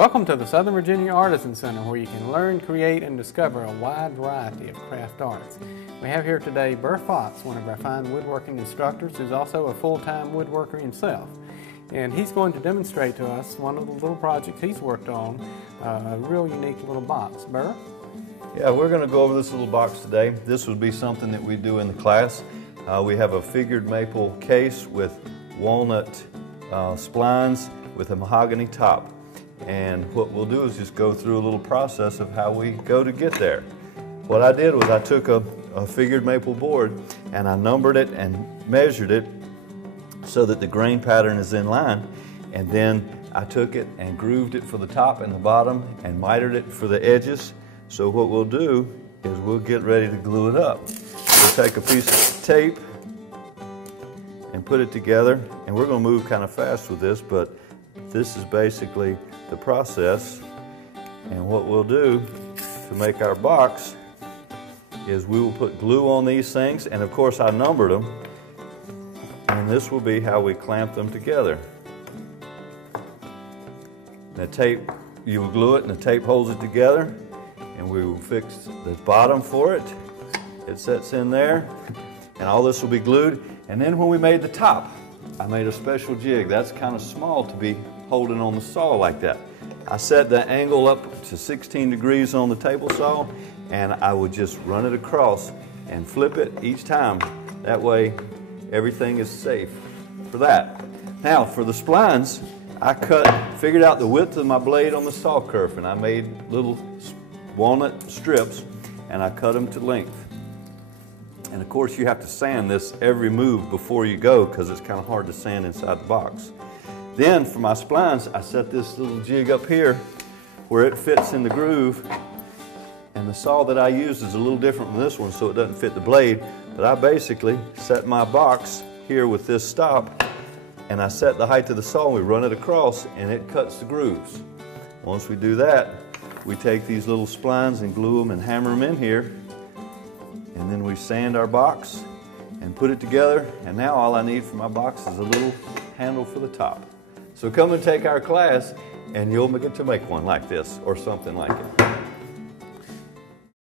Welcome to the Southern Virginia Artisan Center, where you can learn, create, and discover a wide variety of craft arts. We have here today Burr Fox, one of our fine woodworking instructors, who's also a full-time woodworker himself. And he's going to demonstrate to us one of the little projects he's worked on, a real unique little box. Burr? Yeah, we're going to go over this little box today. This would be something that we do in the class. We have a figured maple case with walnut splines with a mahogany top. And what we'll do is just go through a little process of how we go to get there. What I did was I took a figured maple board and I numbered it and measured it so that the grain pattern is in line, and then I took it and grooved it for the top and the bottom and mitered it for the edges. So what we'll do is we'll get ready to glue it up. We'll take a piece of tape and put it together, and we're going to move kind of fast with this, but this is basically the process. And what we'll do to make our box is we will put glue on these things, and of course I numbered them, and this will be how we clamp them together. The tape, you will glue it and the tape holds it together, and we will fix the bottom for it. It sets in there, and all this will be glued. And then when we made the top, I made a special jig. That's kind of small to be holding on the saw like that. I set the angle up to 16 degrees on the table saw, and I would just run it across and flip it each time. That way everything is safe for that. Now for the splines, I figured out the width of my blade on the saw kerf, and I made little walnut strips and I cut them to length. And of course you have to sand this every move before you go, because it's kind of hard to sand inside the box. Then for my splines, I set this little jig up here where it fits in the groove, and the saw that I use is a little different from this one, so it doesn't fit the blade. But I basically set my box here with this stop, and I set the height of the saw, and we run it across, and it cuts the grooves. Once we do that, we take these little splines and glue them and hammer them in here, and then we sand our box and put it together, and now all I need for my box is a little handle for the top. So come and take our class, and you'll get to make one like this or something like it.